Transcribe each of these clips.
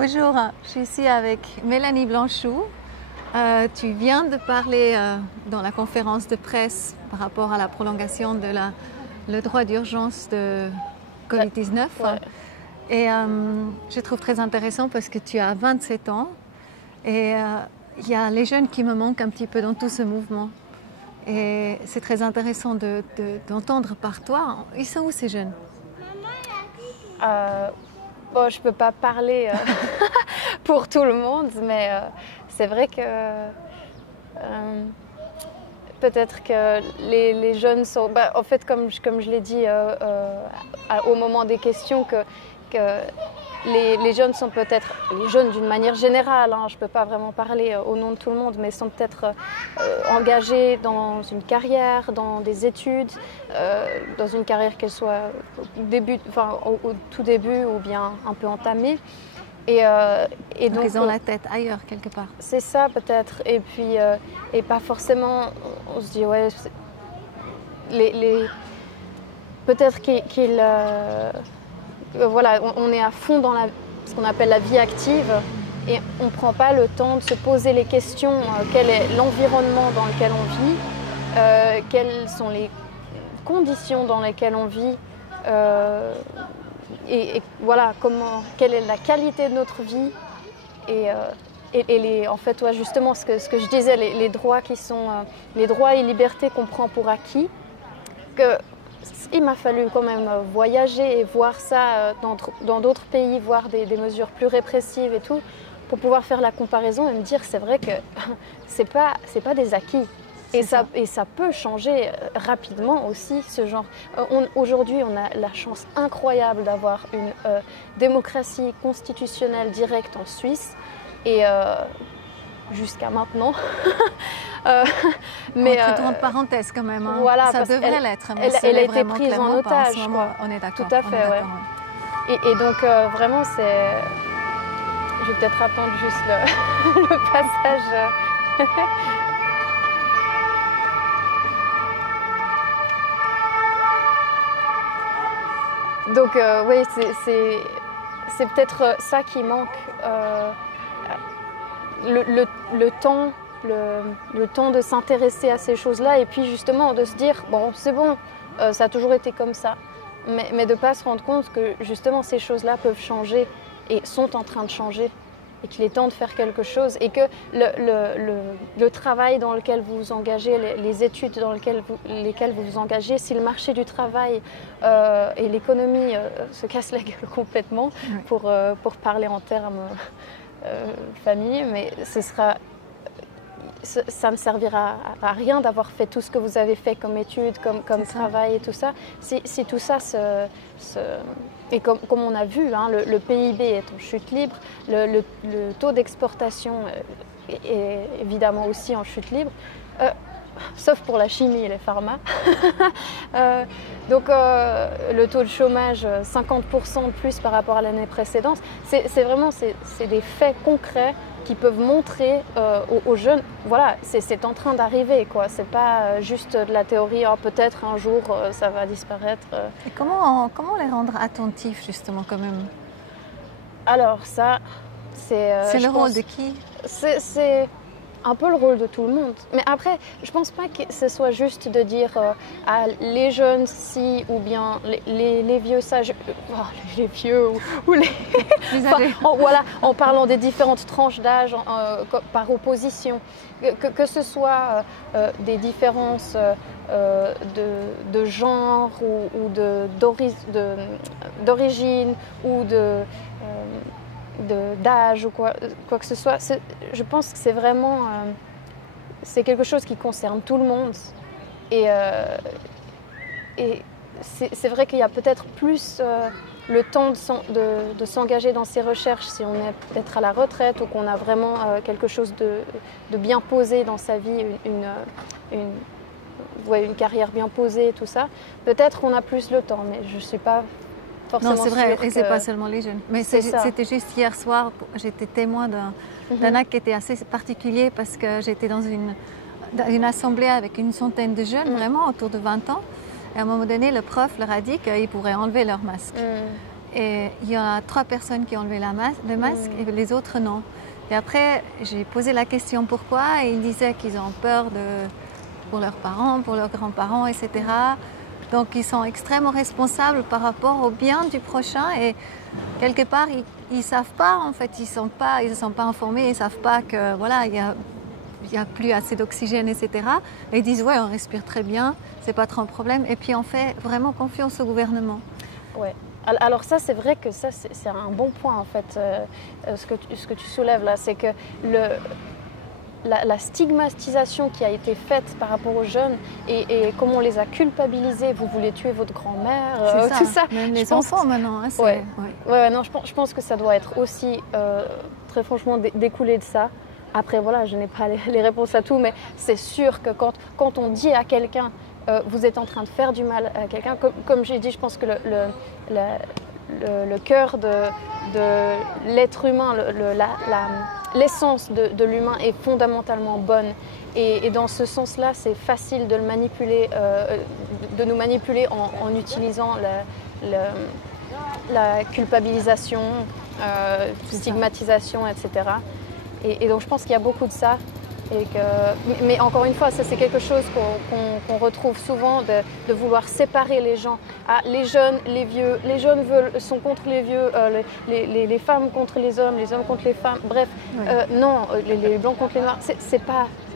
Bonjour, je suis ici avec Mélanie Blanchou. Tu viens de parler dans la conférence de presse par rapport à la prolongation de le droit d'urgence de Covid-19. Ouais. Et je trouve très intéressant parce que tu as 27 ans et il y a les jeunes qui me manquent un petit peu dans tout ce mouvement. Et c'est très intéressant d'entendre par toi. Ils sont où ces jeunes? Bon, je ne peux pas parler pour tout le monde, mais c'est vrai que peut-être que les jeunes sont... en fait, comme je l'ai dit au moment des questions, que les jeunes sont peut-être... Les jeunes d'une manière générale, je ne peux pas vraiment parler au nom de tout le monde, mais sont peut-être engagés dans une carrière, dans des études, dans une carrière qu'elle soit au tout début ou bien un peu entamée. Et donc ils ont la tête ailleurs quelque part. C'est ça peut-être. Et puis, et pas forcément, on se dit, ouais, peut-être qu'ils... voilà, on est à fond dans ce qu'on appelle la vie active et on ne prend pas le temps de se poser les questions. Quel est l'environnement dans lequel on vit, quelles sont les conditions dans lesquelles on vit et voilà, quelle est la qualité de notre vie et en fait, ouais, justement, ce que je disais, les droits qui sont les droits et libertés qu'on prend pour acquis, il m'a fallu quand même voyager et voir ça dans d'autres pays, voir des mesures plus répressives et tout, pour pouvoir faire la comparaison et me dire c'est vrai que c'est pas des acquis. Et ça peut changer rapidement aussi, ce genre. Aujourd'hui, on a la chance incroyable d'avoir une démocratie constitutionnelle directe en Suisse. Et jusqu'à maintenant. Mais entre parenthèses quand même. Voilà, ça devrait l'être. Elle a été prise en otage. On est d'accord. Tout à fait, ouais. Et donc vraiment, je vais peut-être attendre juste le passage. Donc oui, c'est peut-être ça qui manque. Le temps de s'intéresser à ces choses-là et puis justement de se dire bon c'est bon, ça a toujours été comme ça, mais de ne pas se rendre compte que justement ces choses-là peuvent changer et sont en train de changer et qu'il est temps de faire quelque chose et que le travail dans lequel vous vous engagez, les études dans lesquelles vous vous engagez, si le marché du travail et l'économie se cassent la gueule complètement, pour parler en termes famille, mais ça ne servira à rien d'avoir fait tout ce que vous avez fait comme études, comme travail et tout ça. Si tout ça et comme on a vu, le PIB est en chute libre, le taux d'exportation est évidemment aussi en chute libre, sauf pour la chimie et les pharma. Donc le taux de chômage, 50% de plus par rapport à l'année précédente. C'est vraiment des faits concrets qui peuvent montrer aux jeunes, voilà, c'est en train d'arriver, quoi. C'est pas juste de la théorie, peut-être un jour ça va disparaître. Et comment les rendre attentifs justement quand même? Alors ça, c'est le rôle de qui? C'est un peu le rôle de tout le monde. Mais après, je pense pas que ce soit juste de dire à les jeunes si ou bien les vieux ça. Les vieux ou les... voilà, en parlant des différentes tranches d'âge par opposition. Que ce soit des différences de genre ou d'origine ou d'âge ou quoi que ce soit, je pense que c'est vraiment c'est quelque chose qui concerne tout le monde et c'est vrai qu'il y a peut-être plus le temps de s'engager dans ces recherches si on est peut-être à la retraite ou qu'on a vraiment quelque chose de bien posé dans sa vie, une carrière bien posée, tout ça. Peut-être qu'on a plus le temps, mais je ne suis pas forcément sûre. Non, c'est vrai, et c'est pas que... seulement les jeunes. Mais c'était juste hier soir, j'étais témoin d'un acte qui était assez particulier parce que j'étais dans une assemblée avec une centaine de jeunes, vraiment autour de 20 ans. Et à un moment donné, le prof leur a dit qu'ils pourraient enlever leur masque. Et il y a 3 personnes qui ont enlevé le masque et les autres non. Et après, j'ai posé la question pourquoi et ils disaient qu'ils ont peur pour leurs parents, pour leurs grands-parents, etc. Donc ils sont extrêmement responsables par rapport au bien du prochain et quelque part ils ne savent pas en fait, ils ne sont pas informés, ils ne savent pas que voilà, il y a plus assez d'oxygène, etc. Et ils disent ouais, on respire très bien, c'est pas trop un problème. Et puis on fait vraiment confiance au gouvernement. Ouais. Alors ça, c'est vrai que ça, c'est un bon point en fait, ce que tu soulèves là, c'est que la stigmatisation qui a été faite par rapport aux jeunes et comment on les a culpabilisés, vous voulez tuer votre grand-mère, tout ça. Même les enfants maintenant. Hein, non, je pense que ça doit être aussi, très franchement, découlé de ça. Après, voilà, je n'ai pas les réponses à tout, mais c'est sûr que quand on dit à quelqu'un vous êtes en train de faire du mal à quelqu'un, comme j'ai dit, je pense que le cœur de l'être humain, l'essence de l'humain est fondamentalement bonne. Et dans ce sens-là, c'est facile de le manipuler, de nous manipuler en utilisant la culpabilisation, stigmatisation, etc. Et donc je pense qu'il y a beaucoup de ça. Mais encore une fois, ça c'est quelque chose qu'on retrouve souvent, de vouloir séparer les gens. Ah, les jeunes, les vieux, les jeunes sont contre les vieux, les femmes contre les hommes contre les femmes, bref, non, les blancs contre les noirs,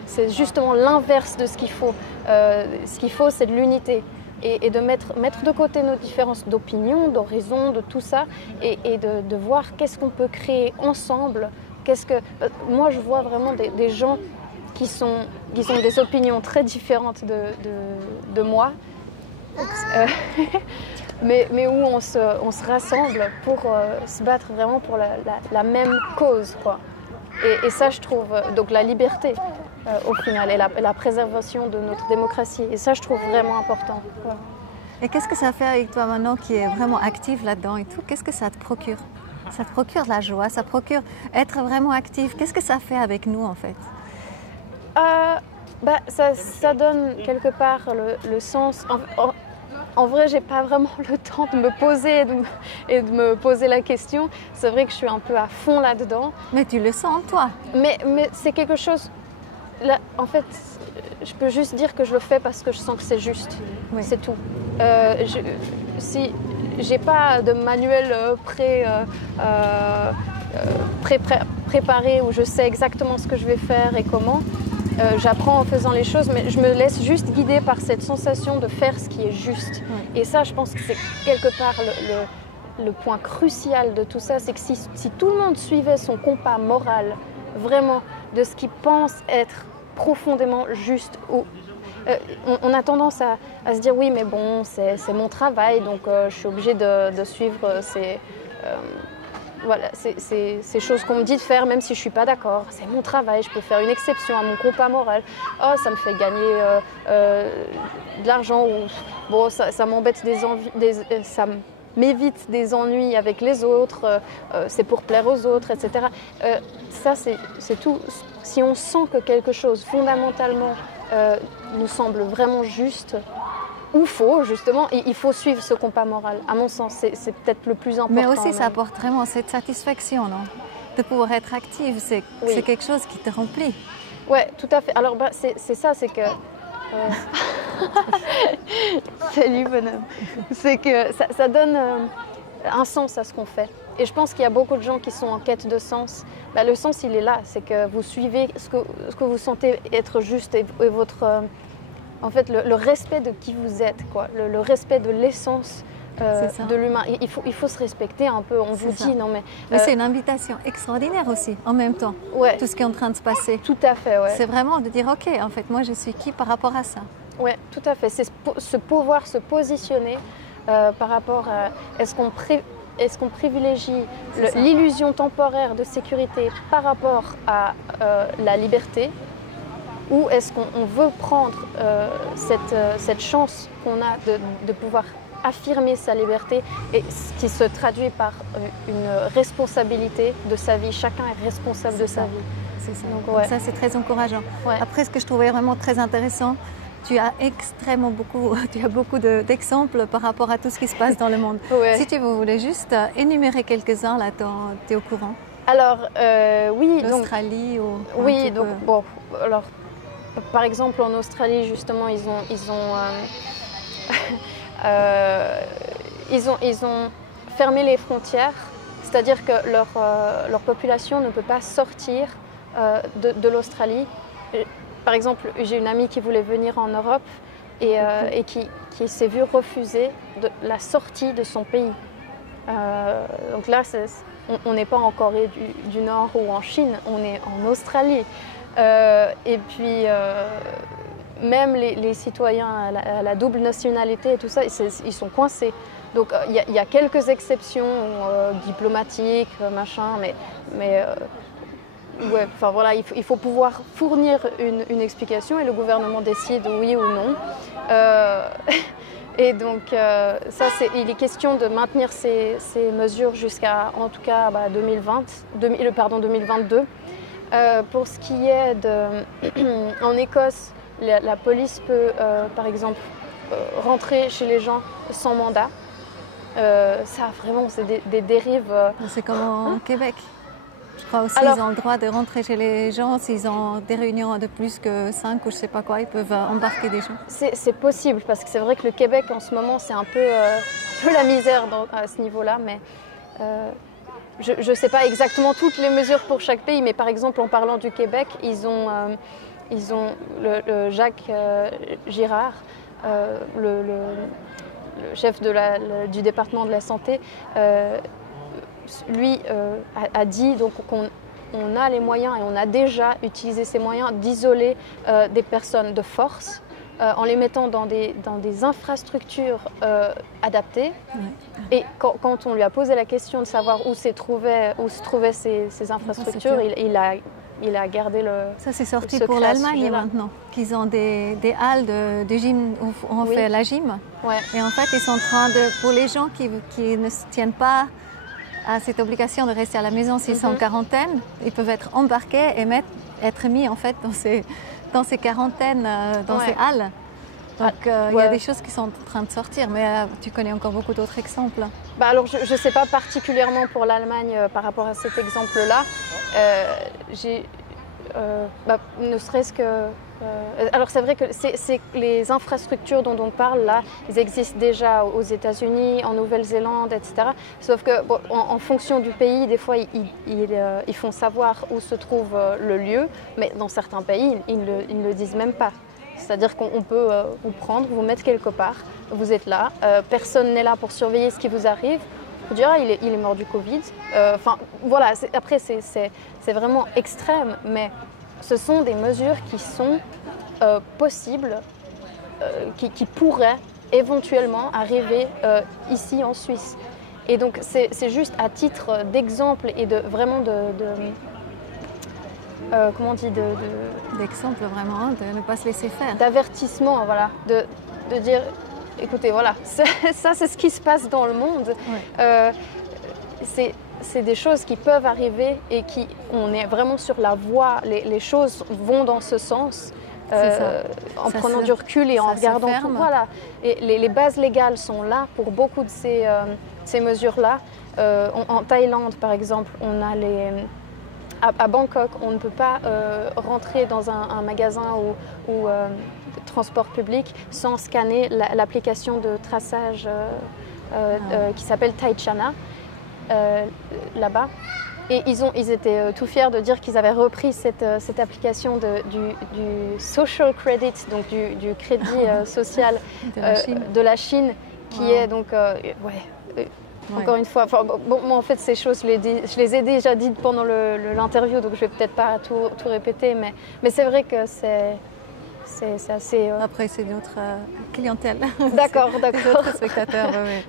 c'est justement l'inverse de ce qu'il faut. Ce qu'il faut, c'est de l'unité. Et de mettre de côté nos différences d'opinion, d'horizon, de tout ça, et de voir qu'est-ce qu'on peut créer ensemble. Moi, je vois vraiment des gens qui ont des opinions très différentes de moi, mais où on se rassemble pour se battre vraiment pour la même cause, quoi. Et ça, je trouve, donc la liberté au final et la préservation de notre démocratie. Et ça, je trouve vraiment important. Ouais. Et qu'est-ce que ça fait avec toi maintenant qui est vraiment active là-dedans et tout? Qu'est-ce que ça te procure? Ça te procure de la joie, ça procure être vraiment active. Qu'est-ce que ça fait avec nous en fait? Ça donne quelque part le sens. En vrai, j'ai pas vraiment le temps de me poser et de me poser la question. C'est vrai que je suis un peu à fond là-dedans. Mais tu le sens en toi. Mais c'est quelque chose. Là, en fait, je peux juste dire que je le fais parce que je sens que c'est juste. Oui. C'est tout. Si j'ai pas de manuel préparé où je sais exactement ce que je vais faire et comment. J'apprends en faisant les choses, mais je me laisse juste guider par cette sensation de faire ce qui est juste. Et ça, je pense que c'est quelque part le point crucial de tout ça, c'est que si tout le monde suivait son compas moral, vraiment, de ce qu'il pense être profondément juste, on a tendance à se dire oui, mais bon, c'est mon travail, donc je suis obligée de suivre ces choses qu'on me dit de faire, même si je ne suis pas d'accord. C'est mon travail, je peux faire une exception à mon compas moral. Oh, ça me fait gagner de l'argent, ou bon, ça m'embête ça m'évite des ennuis avec les autres, c'est pour plaire aux autres, etc. Ça, c'est tout. Si on sent que quelque chose, fondamentalement, nous semble vraiment juste, ou faux, justement, il faut suivre ce compas moral. À mon sens, c'est peut-être le plus important. Mais aussi, ça apporte vraiment cette satisfaction, non? De pouvoir être active, c'est quelque chose qui te remplit. Oui, tout à fait. Alors, c'est ça, c'est que... Salut, bonhomme. C'est que ça donne un sens à ce qu'on fait. Et je pense qu'il y a beaucoup de gens qui sont en quête de sens. Le sens, il est là. C'est que vous suivez ce que vous sentez être juste et votre... En fait, le respect de qui vous êtes, quoi. Le respect de l'essence de l'humain. Il faut se respecter un peu, on vous dit, non mais... Mais c'est une invitation extraordinaire aussi, en même temps, tout ce qui est en train de se passer. Tout à fait, ouais. C'est vraiment de dire, ok, en fait, moi je suis qui par rapport à ça? Oui, tout à fait. C'est pouvoir se positionner par rapport à... Est-ce qu'on privilégie l'illusion temporaire de sécurité par rapport à la liberté? Ou est-ce qu'on veut prendre cette chance qu'on a de pouvoir affirmer sa liberté, et ce qui se traduit par une responsabilité de sa vie. Chacun est responsable de sa vie. C'est ça. Donc, ça, c'est très encourageant. Ouais. Après, ce que je trouvais vraiment très intéressant, tu as extrêmement beaucoup, tu as beaucoup d'exemples par rapport à tout ce qui se passe dans le monde. Ouais. Si tu voulais juste énumérer quelques-uns, là, tu es au courant. Alors, oui. L'Australie ou... Oui, donc, bon, alors, par exemple, en Australie, justement, ils ont fermé les frontières, c'est-à-dire que leur population ne peut pas sortir de l'Australie. Par exemple, j'ai une amie qui voulait venir en Europe et qui s'est vue refuser la sortie de son pays. Donc là, on n'est pas en Corée du Nord ou en Chine, on est en Australie. Et puis, même les citoyens à la double nationalité et tout ça, ils sont coincés. Donc il y a quelques exceptions diplomatiques, machin, mais ouais, enfin voilà, il faut pouvoir fournir une explication et le gouvernement décide oui ou non. Et donc il est question de maintenir ces mesures jusqu'à en tout cas 2022. Pour ce qui est en Écosse, la police peut par exemple rentrer chez les gens sans mandat. Ça vraiment, c'est des dérives. C'est comme au Québec. Je crois aussi qu'ils ont le droit de rentrer chez les gens. S'ils ont des réunions de plus que 5 ou je ne sais pas quoi, ils peuvent embarquer des gens. C'est possible parce que c'est vrai que le Québec en ce moment c'est un peu la misère à ce niveau-là. Mais je ne sais pas exactement toutes les mesures pour chaque pays. Mais par exemple en parlant du Québec, ils ont le Jacques Girard, le chef du département de la santé, lui a dit donc qu'on a les moyens et on a déjà utilisé ces moyens d'isoler des personnes de force en les mettant dans des infrastructures adaptées. Et quand on lui a posé la question de savoir où se trouvaient ces infrastructures, il a gardé le Ça, c'est sorti pour l'Allemagne maintenant, qu'ils ont des halles de gym où on fait la gym. Ouais. Et en fait, ils sont en train pour les gens qui ne se tiennent pas à cette obligation de rester à la maison s'ils sont en quarantaine, ils peuvent être embarqués et être mis en fait dans ces quarantaines, dans ces halles. Donc il y a des choses qui sont en train de sortir, mais tu connais encore beaucoup d'autres exemples. Alors je ne sais pas particulièrement pour l'Allemagne par rapport à cet exemple-là. Ne serait-ce que... alors c'est vrai que c'est les infrastructures dont on parle là, ils existent déjà aux États-Unis, en Nouvelle-Zélande, etc. Sauf que en fonction du pays, des fois ils font savoir où se trouve le lieu, mais dans certains pays ils ne le disent même pas. C'est-à-dire qu'on peut vous prendre, vous mettre quelque part, vous êtes là, personne n'est là pour surveiller ce qui vous arrive. Vous dire il est mort du Covid. Enfin voilà, après c'est vraiment extrême, mais ce sont des mesures qui sont possibles, qui pourraient éventuellement arriver ici en Suisse. Et donc c'est juste à titre d'exemple et de vraiment comment on dit d'exemple vraiment, de ne pas se laisser faire. D'avertissement, voilà, de dire, écoutez, voilà, ça c'est ce qui se passe dans le monde. Ouais. C'est des choses qui peuvent arriver et on est vraiment sur la voie, les choses vont dans ce sens. En prenant du recul et en regardant tout. Voilà. Et les bases légales sont là pour beaucoup de ces mesures-là. En Thaïlande, par exemple, on a à Bangkok, on ne peut pas rentrer dans un magasin ou transport public sans scanner l'application de traçage qui s'appelle Taichana là-bas. Et ils étaient tout fiers de dire qu'ils avaient repris cette application du social credit, donc du crédit social de la Chine, qui est donc... Encore une fois, moi en fait ces choses je les ai déjà dites pendant l'interview, donc je vais peut-être pas tout répéter, mais c'est vrai que c'est assez... Après c'est notre clientèle. D'accord. Notre spectateur, oui.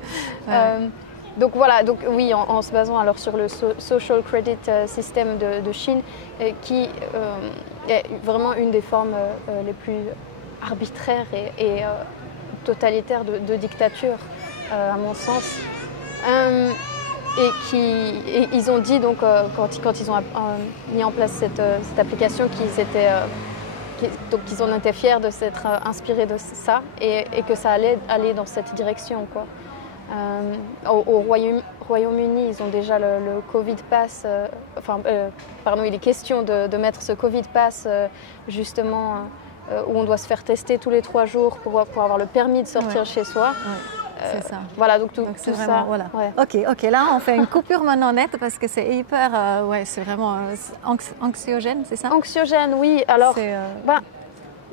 Donc voilà, donc oui, en se basant alors sur le social credit system de Chine, qui est vraiment une des formes les plus arbitraires et totalitaires de dictature, à mon sens. Et ils ont dit donc quand ils ont mis en place cette application qu'ils étaient donc ils en étaient fiers de s'être inspirés de ça et que ça allait aller dans cette direction, quoi. Au Royaume-Uni, ils ont déjà le Covid Pass, pardon, il est question de mettre ce Covid Pass justement où on doit se faire tester tous les 3 jours pour avoir le permis de sortir chez soi. C'est ça. Voilà, donc tout vraiment, ça. Voilà. Ouais. Ok, là on fait une coupure maintenant nette parce que c'est hyper, c'est vraiment anxiogène, c'est ça? Anxiogène, oui. Alors,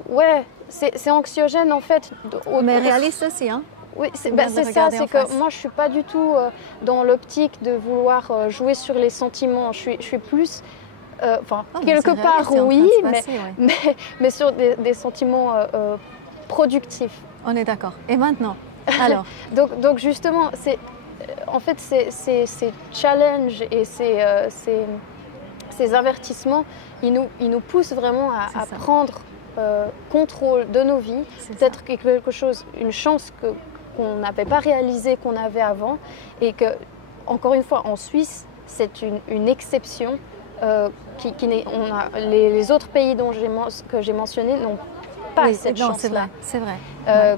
ouais, c'est anxiogène en fait. Mais réaliste aussi, hein? Oui, c'est ça, c'est que moi je suis pas du tout dans l'optique de vouloir jouer sur les sentiments. Je suis plus, quelque part oui, mais sur des sentiments productifs. On est d'accord. Et maintenant, alors donc justement, en fait ces challenges et ces avertissements, ils nous poussent vraiment à prendre contrôle de nos vies. Peut-être quelque chose, une chance qu'on n'avait pas réalisé qu'on avait avant et que, encore une fois, en Suisse, c'est une exception. Les autres pays que j'ai mentionnés n'ont pas cette chance-là. C'est vrai.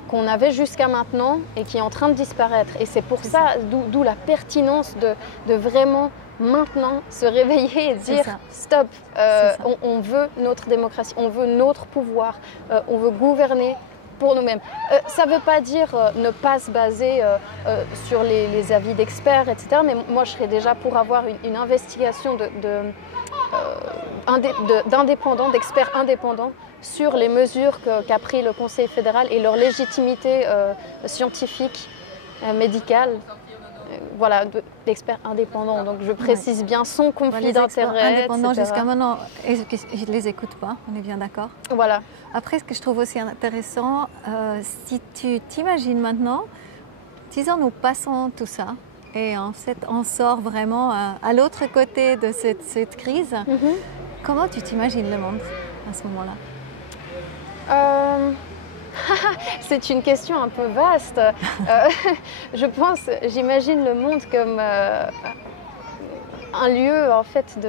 Qu'on avait jusqu'à maintenant et qui est en train de disparaître. Et c'est pour ça, d'où la pertinence de vraiment maintenant se réveiller et dire stop, on veut notre démocratie, on veut notre pouvoir, on veut gouverner pour nous-mêmes. Ça ne veut pas dire ne pas se baser sur les avis d'experts, etc. Mais moi, je serais déjà pour avoir une investigation d'indépendants, d'experts indépendants sur les mesures qu'a pris le Conseil fédéral et leur légitimité scientifique, médicale. Voilà, d'experts indépendants. Donc je précise bien son conflit d'intérêts, indépendants etc. jusqu'à maintenant, je ne les écoute pas, on est bien d'accord. Voilà. Après, ce que je trouve aussi intéressant, si tu t'imagines maintenant, disons nous passons tout ça et en fait on sort vraiment à l'autre côté de cette crise, comment tu t'imagines le monde à ce moment-là? C'est une question un peu vaste. J'imagine le monde comme un lieu en fait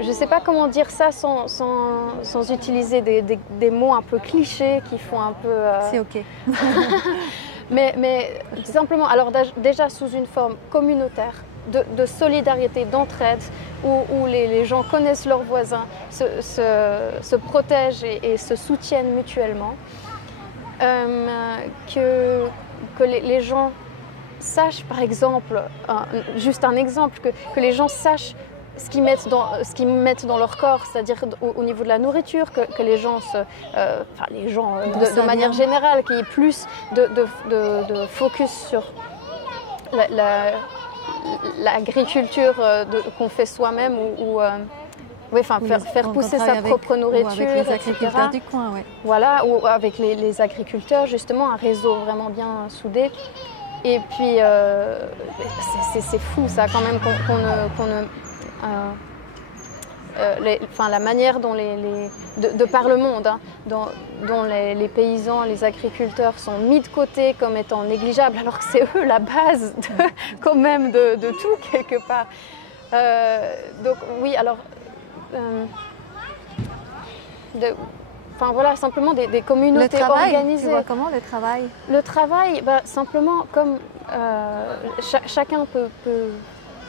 je ne sais pas comment dire ça sans utiliser des mots un peu clichés qui font un peu... C'est ok. mais simplement, alors déjà sous une forme communautaire, de solidarité, d'entraide, où les gens connaissent leurs voisins, se protègent et se soutiennent mutuellement. Que les gens sachent, par exemple, juste un exemple, que les gens sachent ce qu'ils mettent dans leur corps, c'est-à-dire au niveau de la nourriture, que les gens, de manière générale, qu'il y ait plus de focus sur l'agriculture qu'on fait soi-même faire pousser sa propre nourriture, ou avec les agriculteurs du coin, Voilà, ou avec les agriculteurs, justement, un réseau vraiment bien soudé. Et puis, c'est fou ça quand même la manière dont de par le monde, hein, dont les paysans, les agriculteurs sont mis de côté comme étant négligeables, alors que c'est eux la base quand même de tout quelque part. Donc oui, alors simplement des communautés organisées. Tu vois comment le travail? Le travail, simplement comme chacun peut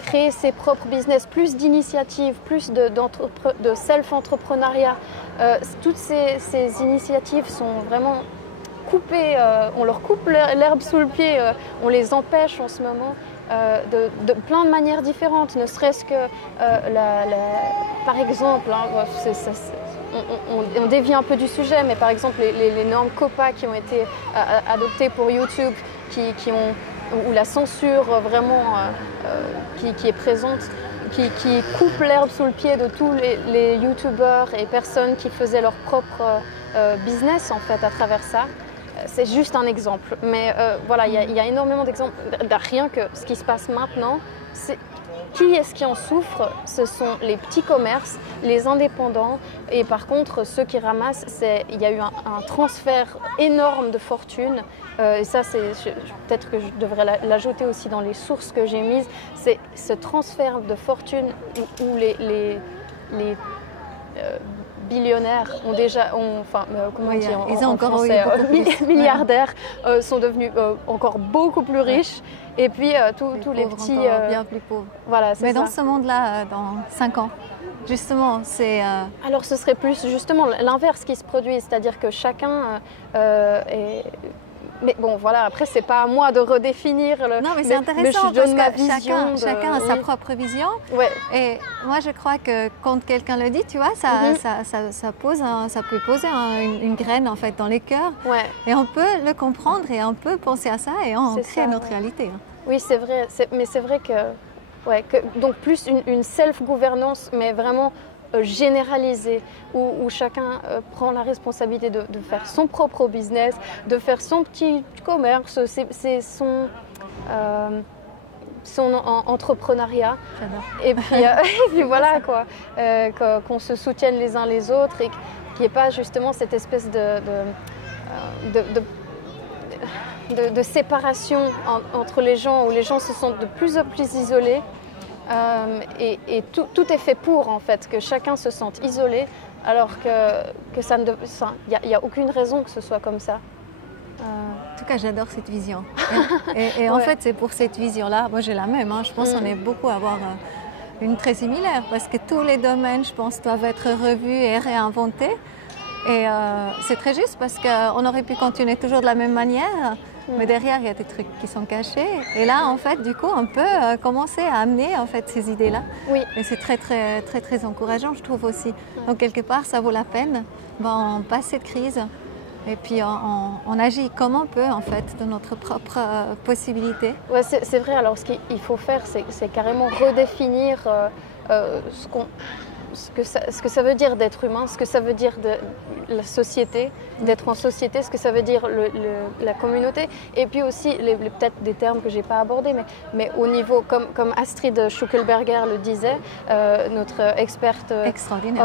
créer ses propres business, plus d'initiatives, plus de self-entrepreneuriat. Toutes ces initiatives sont vraiment coupées, on leur coupe l'herbe sous le pied, on les empêche en ce moment de plein de manières différentes, ne serait-ce que par exemple, hein, on dévie un peu du sujet, mais par exemple les normes COPPA qui ont été adoptées pour YouTube, où la censure vraiment qui est présente, qui coupe l'herbe sous le pied de tous les youtubeurs et personnes qui faisaient leur propre business en fait à travers ça. C'est juste un exemple, mais voilà, il y a énormément d'exemples. Rien que ce qui se passe maintenant, qui est-ce qui en souffre? Ce sont les petits commerces, les indépendants, et par contre ceux qui ramassent, il y a eu un transfert énorme de fortune. Et ça, peut-être que je devrais l'ajouter aussi dans les sources que j'ai mises, c'est ce transfert de fortune où les billionnaires ont déjà, comment Oui, on dit en, ils ont en encore français, beaucoup plus. milliardaires sont devenus encore beaucoup plus riches. Et puis tous les pauvres petits, encore bien plus pauvres. voilà, c'est Mais ça. dans ce monde-là, dans 5 ans, justement, c'est... Alors ce serait plus justement l'inverse qui se produit, c'est-à-dire que chacun est... Mais bon, voilà, après, c'est pas à moi de redéfinir le... Non, mais c'est intéressant je donne ma parce que vision chacun a sa oui. propre vision. Ouais. Et moi, je crois que quand quelqu'un le dit, tu vois, ça peut poser une graine, en fait, dans les cœurs. Ouais. Et on peut le comprendre et on peut penser à ça et on crée notre réalité. Oui, c'est vrai. Mais c'est vrai que... Ouais, donc plus une self-gouvernance, mais vraiment généralisée, où chacun prend la responsabilité de faire son propre business, de faire son petit commerce, son entrepreneuriat. Et puis, et puis voilà, quoi, qu'on se soutienne les uns les autres et qu'il n'y ait pas justement cette espèce de séparation entre les gens, où les gens se sentent de plus en plus isolés. Et tout est fait pour, en fait, que chacun se sente isolé, alors que ça il n'y a aucune raison que ce soit comme ça. En tout cas, j'adore cette vision. Et en fait, c'est pour cette vision-là, moi j'ai la même, hein, je pense qu'on est beaucoup à avoir une très similaire, parce que tous les domaines, je pense, doivent être revus et réinventés. Et c'est très juste, parce qu'on aurait pu continuer toujours de la même manière, mais derrière, il y a des trucs qui sont cachés. Et là, en fait, du coup, on peut commencer à amener en fait, ces idées-là. Oui. Et c'est très, très, très, très encourageant, je trouve aussi. Donc, quelque part, ça vaut la peine. On passe cette crise et puis on agit comme on peut, en fait, de notre propre possibilité. Ouais, c'est vrai. Alors, ce qu'il faut faire, c'est carrément redéfinir ce que ça veut dire d'être humain, ce que ça veut dire de la société, d'être en société, ce que ça veut dire la communauté, et puis aussi peut-être des termes que je n'ai pas abordés, mais au niveau, comme Astrid Schuckelberger le disait, notre experte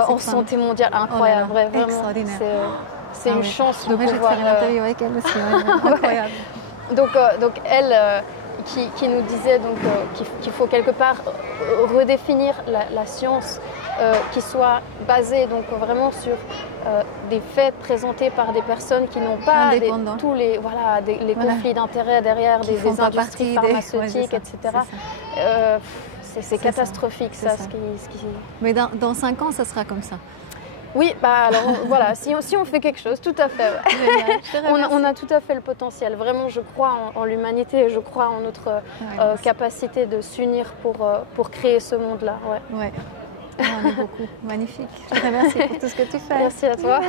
en santé mondiale, incroyable, oh là là, vraiment, c'est une chance de pouvoir... pouvoir... J'ai fait une interview avec elle aussi, incroyable. Donc elle... Qui nous disait qu'il faut quelque part redéfinir la science qui soit basée donc vraiment sur des faits présentés par des personnes qui n'ont pas tous les conflits d'intérêts derrière des industries pharmaceutiques, etc. C'est catastrophique ça. Mais dans 5 ans, ça sera comme ça. Oui, alors voilà, si on fait quelque chose, tout à fait. Ouais. On a tout à fait le potentiel. Vraiment, je crois en l'humanité, je crois en notre capacité de s'unir pour créer ce monde-là. Ouais. On est beaucoup. Magnifique. Je te remercie pour tout ce que tu fais. Merci à toi.